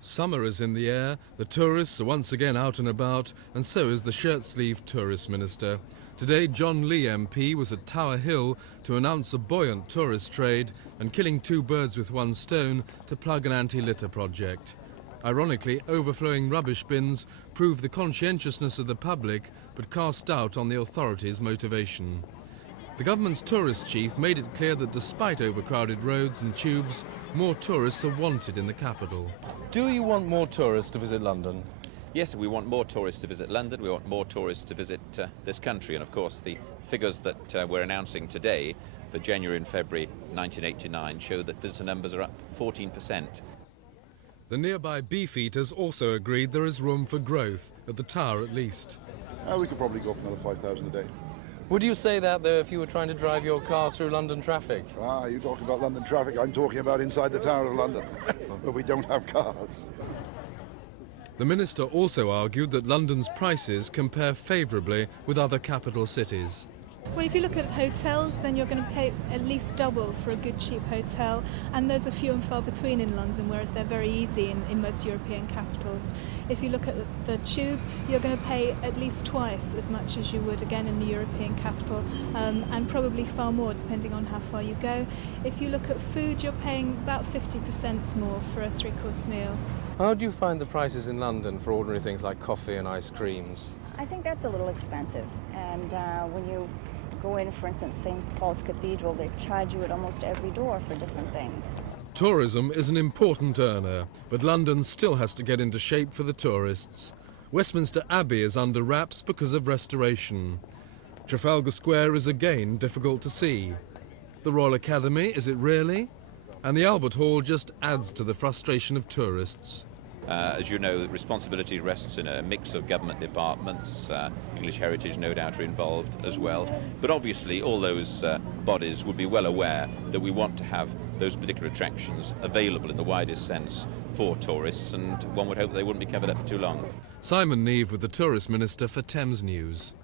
Summer is in the air, the tourists are once again out and about, and so is the shirt-sleeved tourist minister. Today, John Lee MP was at Tower Hill to announce a buoyant tourist trade and killing two birds with one stone to plug an anti-litter project. Ironically, overflowing rubbish bins prove the conscientiousness of the public, but cast doubt on the authorities' motivation. The government's tourist chief made it clear that despite overcrowded roads and tubes, more tourists are wanted in the capital. Do you want more tourists to visit London? Yes, we want more tourists to visit London, we want more tourists to visit this country, and of course the figures that we're announcing today for January and February 1989 show that visitor numbers are up 14%. The nearby Beefeaters also agreed there is room for growth, at the Tower at least. We could probably go up another 5,000 a day. Would you say that, though, if you were trying to drive your car through London traffic? You talking about London traffic, I'm talking about inside the Tower of London. But we don't have cars. The minister also argued that London's prices compare favourably with other capital cities. Well, if you look at hotels, then you're going to pay at least double for a good cheap hotel, and those are few and far between in London, whereas they're very easy in most European capitals. If you look at the tube, you're going to pay at least twice as much as you would again in a European capital, and probably far more depending on how far you go. If you look at food, you're paying about 50% more for a three-course meal. How do you find the prices in London for ordinary things like coffee and ice creams? I think that's a little expensive, and when you go in, for instance, St. Paul's Cathedral, they charge you at almost every door for different things. Tourism is an important earner, but London still has to get into shape for the tourists. Westminster Abbey is under wraps because of restoration. Trafalgar Square is again difficult to see. The Royal Academy, is it really? And the Albert Hall just adds to the frustration of tourists. As you know, the responsibility rests in a mix of government departments. English Heritage, no doubt, are involved as well. But obviously, all those bodies would be well aware that we want to have those particular attractions available in the widest sense for tourists, and one would hope they wouldn't be covered up for too long. Simon Neave with the Tourist Minister for Thames News.